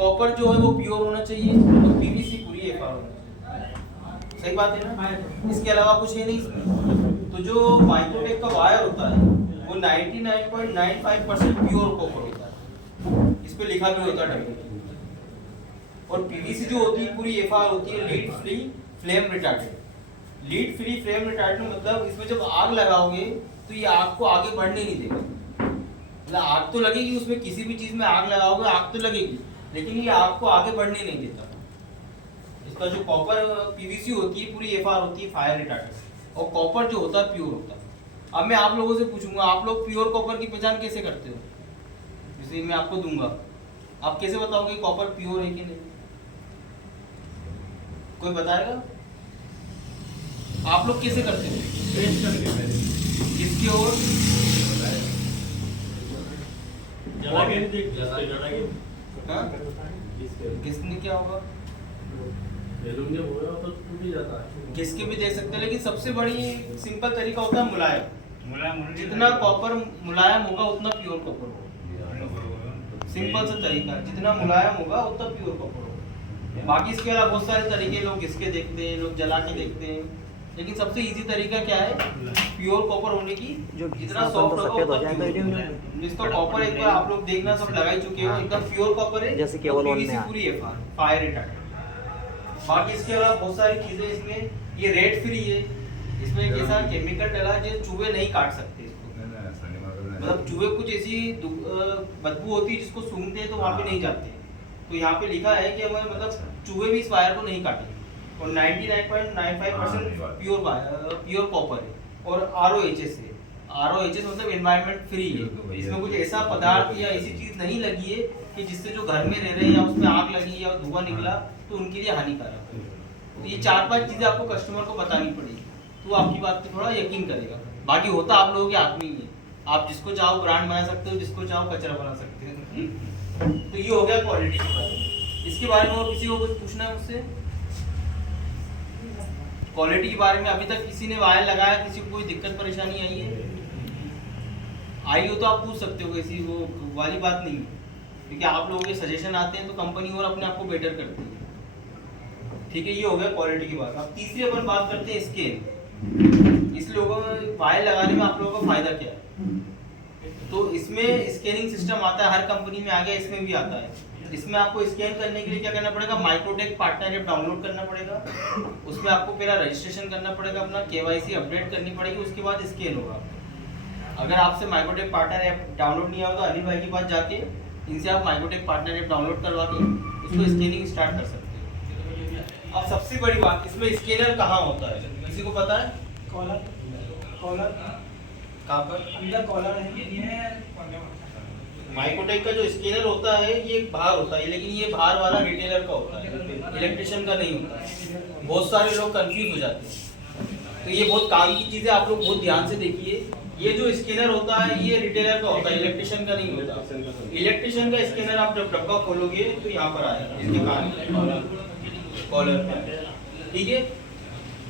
Copper जो है वो प्योर होना चाहिए और पीवीसी पूरी एफआर होना चाहिए। सही बात है ना? इसके अलावा कुछ है नहीं इसमें। तो जो माइक्रोटेक का वायर होता है वो 99.95% प्योर कॉपर होता है, इस पे लिखा भी होता है डब्बे। और पीवीसी जो होती है पूरी एफआर होती है lead free flame retardant. Lead free flame retardant मतलब इसमें जब आग लगाओगे तो ये आग को आगे बढ़ने नहीं देगा। मतलब आग तो लगेगी उसमें, किसी भी चीज में आग लगाओगे आग तो लगेगी, लेकिन ये आग को आगे बढ़ने नहीं देता। इसका जो कॉपर पीवीसी होती है पूरी एफआर होती है फायर रिटार्डेंट, और कॉपर जो होता है प्योर होता है। अब मैं आप लोगों से पूछूंगा, आप लोग प्योर कॉपर की पहचान कैसे करते हो? जैसे मैं आपको दूंगा, आप कैसे बताओगे कॉपर प्योर है कि नहीं? कोई बताएगा? आप लोग कैसे करते हो? किसकी ओर? किसने क्या होगा? किसके भी देख सकते हैं, लेकिन सबसे बड़ी सिंपल तरीका होता है मुलायम। जितना कॉपर मुलायम होगा उतना प्योर कॉपर होगा। सिंपल सा तरीका, जितना मुलायम होगा उतना प्योर कॉपर होगा। बाकी इसके अलावा बहुत सारे तरीके लोग इसके देखते हैं, लोग जला के देखते हैं, लेकिन सबसे इजी तरीका क्या है? प्योर कॉपर होने की। जितना सॉफ्ट होगा जिसका कॉपर एक बार आप लोग देखना सब लगा ही चुके हो, एकदम प्योर कॉपर है, जैसे केवल पीवीसी पूरी एफआर फायर रिटार्डेंट। बाकी इसके अलावा बहुत सारी चीजें इसमें, ये रेड फ्री है, इसमें एक ऐसा केमिकल डला है जो चूहे नहीं काट सकते इसको। मतलब चूहे कुछ ऐसी बदबू होती है जिसको सूंघते हैं तो वहाँ पे नहीं जाते। तो यहाँ पे लिखा है कि हमें मतलब चूहे भी इस वायर को नहीं काटेंगे। और 99.95% प्योर कॉपर है। और ROHS है। ROHS मतलब एनवायरनमेंट फ्री है। इसमें कुछ ऐसा पदार्थ या ऐसी चीज नहीं लगी है कि जिससे जो घर में रह रहे हैं या उसमें आग लगी या धुआं निकला तो उनके लिए हानिकारक है। तो ये 4-5 चीजें आपको कस्टमर को बतानी पड़ेगी, तो आपकी बात पे थोड़ा यकीन करेगा। बाकी होता आप लोगों के हाथ में ही है, आप जिसको चाहो ब्रांड बना सकते हो, जिसको चाहो कचरा बना सकते हो। तो ये हो गया क्वालिटी के बारे में। इसके बारे में और किसी को कुछ पूछना है मुझसे? क्वालिटी के बारे में अभी तक किसी ने वायर लगाया, किसी को कोई दिक्कत परेशानी आई है? आई हो तो आप पूछ सकते हो, किसी वो वाली बात नहीं है, क्योंकि आप लोगों के सजेशन आते हैं तो कंपनी और अपने आप को बेटर करती है। ठीक है, ये हो गया क्वालिटी की बात। अब तीसरी अपन बात करते हैं स्केल। इस लोगों में वायर लगाने में आप लोगों का फायदा क्या है? तो इसमें स्कैनिंग सिस्टम आता है, हर कंपनी में आ गया, इसमें भी आता है। इसमें आपको स्कैन करने के लिए क्या करना पड़ेगा? माइक्रोटेक पार्टनर ऐप डाउनलोड करना पड़ेगा। उसमें आपको पहला रजिस्ट्रेशन करना पड़ेगा, अपना KYC अपडेट करनी पड़ेगी, उसके बाद स्कैन होगा। अगर आपसे माइक्रोटेक पार्टनर ऐप डाउनलोड नहीं होगा, अनिल भाई के पास जाके इनसे आप माइक्रोटेक पार्टनर ऐप डाउनलोड करवा के उसको स्कैनिंग स्टार्ट कर सकते हैं। अब सबसे बड़ी बात, इसमें स्कैनर कहाँ होता है? किसी को पता है? कॉलर कहाँ पर? अंदर कॉलर है। माइक्रोटेक का जो स्कैनर होता है ये बाहर होता है, लेकिन ये बाहर वाला रिटेलर का होता है, इलेक्ट्रिशियन का नहीं होता है। बहुत सारे लोग कंफ्यूज हो जाते हैं, तो ये बहुत काम की चीज़ है, आप लोग बहुत ध्यान से देखिए। ये जो स्कैनर होता है ये रिटेलर का होता है, इलेक्ट्रिशियन का नहीं होता। इलेक्ट्रिशियन का स्कैनर आप जब डब्बा खोलोगे तो यहाँ पर आएगा, इसके कान कॉलर पर। ठीक है,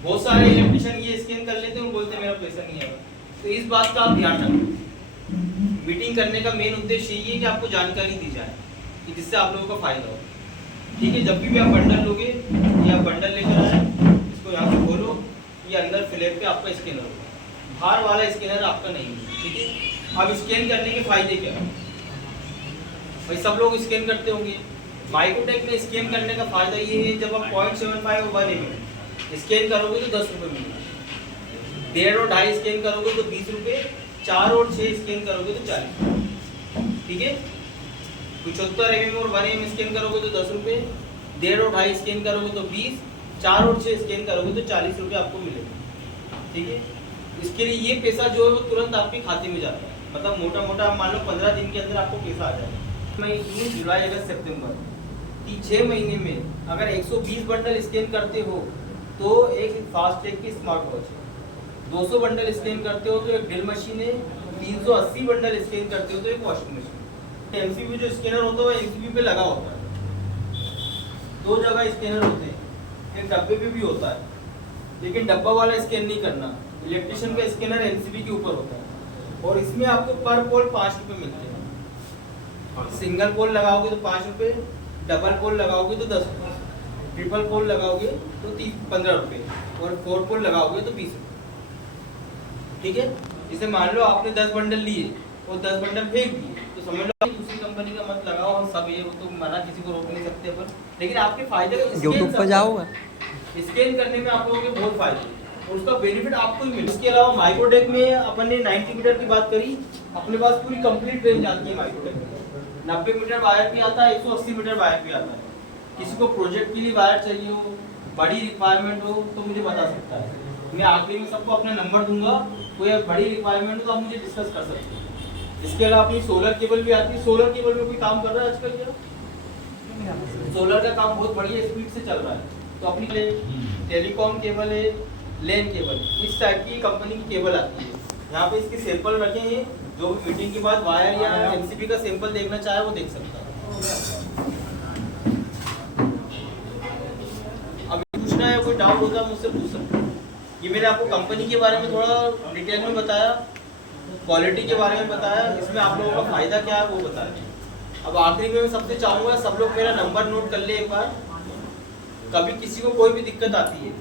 बहुत सारे इलेक्ट्रिशियन ये स्कैन कर लेते हैं और बोलते हैं मेरा पैसा नहीं आएगा। तो इस बात का आप ध्यान रखें। मीटिंग करने का मेन उद्देश्य यही है कि आपको जानकारी दी जाए कि जिससे आप लोगों का फायदा हो। ठीक है, जब भी आप बंडल लोगे या बंडल लेकर आए, इसको यहाँ से खोलो, ये अंदर फ्लैप पे आपका स्कैनर होगा, बाहर वाला स्कैनर आपका नहीं है। ठीक है, अब स्कैन करने के फायदे क्या है? भाई सब लोग स्कैन करते होंगे। माइक्रोटेक में स्कैन करने का फायदा ये है, जब आप 0.75 और 1 mm स्कैन करोगे तो 10 रुपये मिलेगा, 1.5 और 2.5 स्कैन करोगे तो 20 रुपये, 4 और 6 स्कैन करोगे तो 40। ठीक है, 75 mm और 1 mm स्कैन करोगे तो 10 रुपये, 1.5 और 2.5 स्कैन करोगे तो 20, 4 और 6 स्कैन करोगे तो 40 रुपये आपको मिलेगा। ठीक है, इसके लिए ये पैसा जो है वो तुरंत आपके खाते में जाता है। मतलब मोटा मोटा मान लो 15 दिन के अंदर आपको पैसा आ जाएगा। मई, जून, जुलाई, अगस्त, सितंबर, 6 महीने में अगर 120 बंडल स्कैन करते हो तो एक फास्टैग की स्मार्ट वॉच है, 200 बंडल स्कैन करते हो तो एक ड्रिल मशीन है, 380 बंडल स्कैन करते हो तो एक वॉशिंग मशीन। MCB जो स्कैनर होता है वो MCB पे लगा होता है, 2 जगह स्कैनर होते हैं, एक डब्बे पे भी होता है, लेकिन डब्बा वाला स्कैन नहीं करना। इलेक्ट्रिशियन का स्कैनर MCB के ऊपर होता है और इसमें आपको पर पोल 5 रुपये मिलते हैं। सिंगल पोल लगाओगे तो 5 रुपये, डबल पोल लगाओगे तो 10 रुपये, ट्रिपल पोल लगाओगे तो 15 रुपये, और 4 पोल लगाओगे तो 20 रुपये। ठीक है, जैसे मान लो आपने 10 बंडल लिए और 10 बंडल फेंक दिए, तो समझ लो दूसरी कंपनी का मत लगाओ, हम सब ये वो तो मना किसी को रोक नहीं सकते अपन, लेकिन आपके फायदे यूट्यूब पर जाओगे स्कैन करने में आप लोगों के बहुत फायदे हैं और उसका बेनिफिट आपको ही मिले। इसके अलावा माइक्रोटेक में अपन ने 90 मीटर की बात करी, अपने पास पूरी कंप्लीट रेंज आती है माइक्रोटेक में। 90 मीटर वायर भी आता है, 180 मीटर वायर भी आता है। किसी को प्रोजेक्ट के लिए वायर चाहिए हो, बड़ी रिक्वायरमेंट हो तो मुझे बता सकता है, मैं आखिरी में सबको अपना नंबर दूंगा, कोई बड़ी रिक्वायरमेंट हो तो आप मुझे डिस्कस कर सकते हैं। इसके अलावा अपनी सोलर केबल भी आती है। सोलर केबल में कोई काम कर रहा है आजकल क्या? सोलर का काम बहुत बढ़िया स्पीड से चल रहा है, तो अपनी टेलीकॉम केबल है, लेन केबल, इस टाइप की कंपनी की केबल आती है। यहाँ पे इसके सैंपल रखे हैं, जो भी मीटिंग के बाद वायर या एमसीबी का सैंपल देखना चाहे वो देख सकता है। अब पूछना है, कोई डाउट होता है मुझसे पूछ सकते हैं। ये मैंने आपको कंपनी के बारे में थोड़ा डिटेल में बताया, क्वालिटी के बारे में बताया, इसमें आप लोगों का फायदा क्या है वो बताया। अब आखिरी में मैं सबसे चाहूँगा सब लोग मेरा नंबर नोट कर ले एक बार। कभी किसी को कोई भी दिक्कत आती है,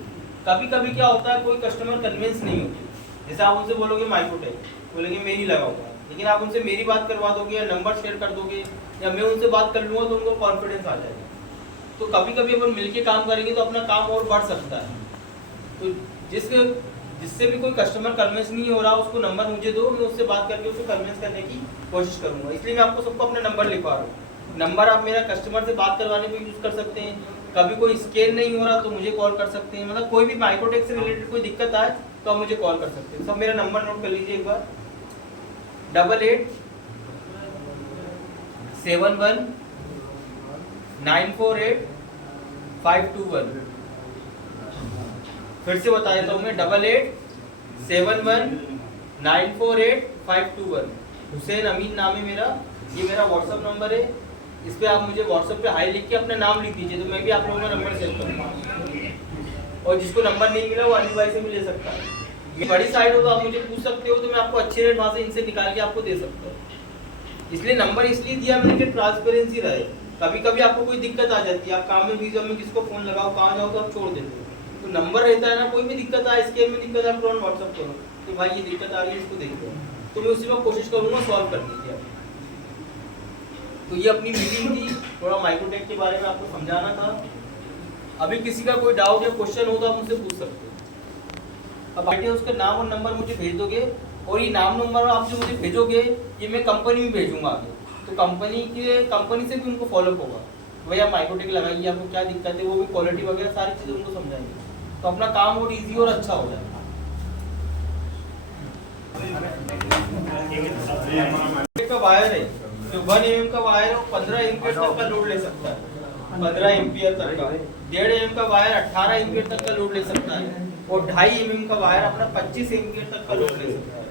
कभी कभी क्या होता है कोई कस्टमर कन्विंस नहीं होती, जैसे आप उनसे बोलोगे माइक्रोटेक, बोलेंगे मैं नहीं लगाऊंगा, लेकिन आप उनसे मेरी बात करवा दोगे या नंबर शेयर कर दोगे या मैं उनसे बात कर लूँगा तो उनको कॉन्फिडेंस आ जाएगा। तो कभी कभी अपन मिलके काम करेंगे तो अपना काम और बढ़ सकता है। तो जिससे भी कोई कस्टमर कन्विंस नहीं हो रहा उसको नंबर मुझे दो, मैं उससे बात करके उसको कन्विंस करने की कोशिश करूँगा। इसलिए मैं आपको सबको अपना नंबर लिखवा रहा हूँ। नंबर आप मेरा कस्टमर से बात करवाने में यूज़ कर सकते हैं, कभी कोई स्कैन नहीं हो रहा तो मुझे कॉल कर सकते हैं, मतलब कोई भी माइक्रोटेक से रिलेटेड कोई दिक्कत आए तो आप मुझे कॉल कर सकते हैं। सब मेरा नंबर नोट कर लीजिए एक बार, 88 71 948 521। फिर से बता देता हूँ मैं, 88 71 948 521। हुसैन अमीन नाम है मेरा, ये मेरा व्हाट्सअप नंबर है। इस पे आप मुझे व्हाट्सएप पे हाई लिख के अपना नाम लिख दीजिए, तो मैं भी आप लोगों का नंबर सेव करूँगा। और जिसको नंबर नहीं मिला वो अनिल भाई से भी ले सकता है। ये बड़ी साइट हो तो आप मुझे पूछ सकते हो, तो मैं आपको अच्छे रेट वहाँ से इनसे निकाल के आपको दे सकता हूँ। इसलिए नंबर इसलिए दिया मैंने कि ट्रांसपेरेंसी रहे। कभी कभी आपको कोई दिक्कत आ जाती है, आप काम में बिजी में किसको फ़ोन लगाओ कहाँ जाओ तो आप छोड़ देते हो, तो नंबर रहता है ना, कोई भी दिक्कत आए, स्कैम में दिक्कत है, तुरंत व्हाट्सअप करो कि भाई ये दिक्कत आ रही है, इसको देखो, तो मैं उसी में कोशिश करूँगा सॉल्व करने की। तो ये अपनी मीटिंग थी, थोड़ा माइक्रोटेक के बारे में आपको समझाना था। अभी किसी का कोई डाउट या क्वेश्चन हो तो आप मुझसे पूछ सकते हो। अब बैठे उसका नाम और नंबर मुझे भेज दोगे, और ये नाम नंबर आप जो मुझे भेजोगे ये मैं कंपनी में भेजूंगा आगे, तो कंपनी से भी उनको फॉलोअप होगा, भैया माइक्रोटेक लगाइए, आपको क्या दिक्कत है, वो भी क्वालिटी वगैरह सारी चीज़ें उनको समझाएंगे, तो अपना काम और ईजी और अच्छा हो जाएगा। का वायर है, जो 1 mm का वायर है वो 15 एम्पियर तक का लोड ले सकता है, 15 एम्पियर तक का। 1.5 mm का वायर 18 एम्पियर तक का लोड ले सकता है, और 2.5 mm का वायर अपना 25 एम्पियर तक का लोड ले सकता है।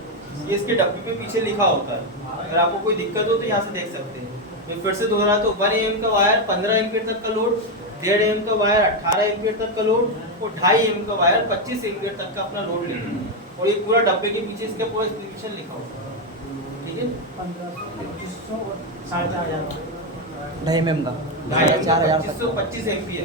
ये इसके डब्बे पे पीछे लिखा होता है, अगर आपको कोई दिक्कत हो तो यहाँ से देख सकते हैं। मैं फिर से दोहराता हूँ, 1 mm का वायर 15 एम्पियर तक का लोड, 1.5 mm का वायर 18 एम्पियर तक का लोड, और 2.5 mm का वायर 25 एम्पियर तक का अपना लोड लेता है। और ये पूरा डब्बे के पीछे इसका पूरा स्पेसिफिकेशन लिखा होता है। ठीक है, 2.5 mm का 4,000 तक 25 एम्पियर।